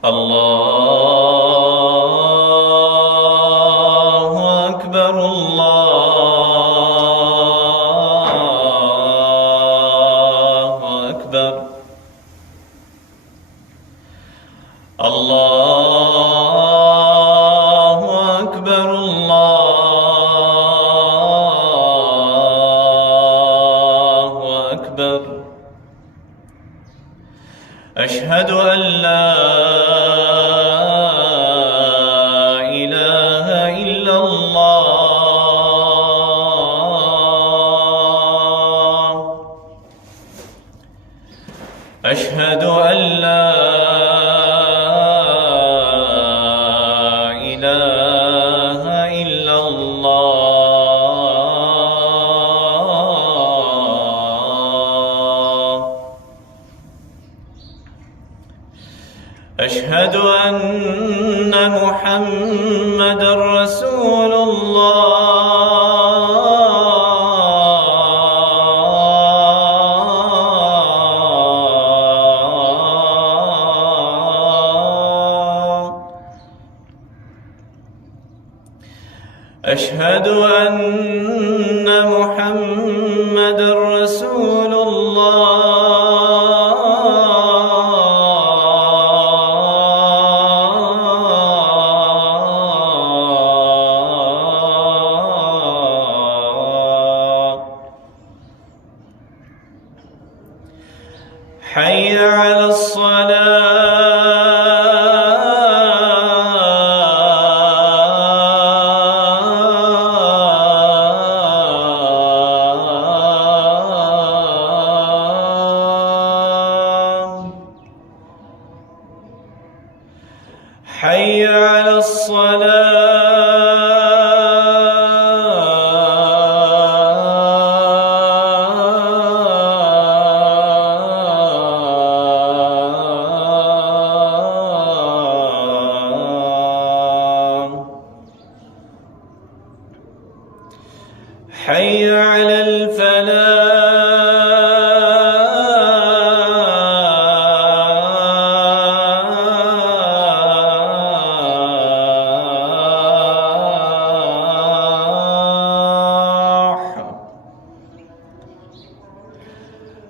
الله أكبر الله أكبر الله أكبر الله أكبر. أشهد أن لا إله إلا الله. أشهد أن لا إله إلا الله. أشهد أن محمدًا رسول الله. أشهد أن محمدًا رسول الله. حي على الصلاة. حي على الصلاة. حي على الفلاح.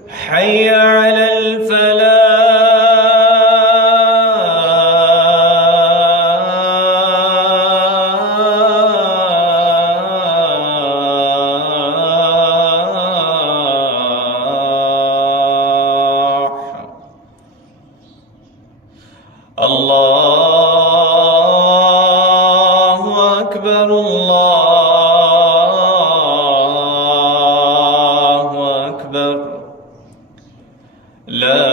حي على الفلاح. الله أكبر الله أكبر. لا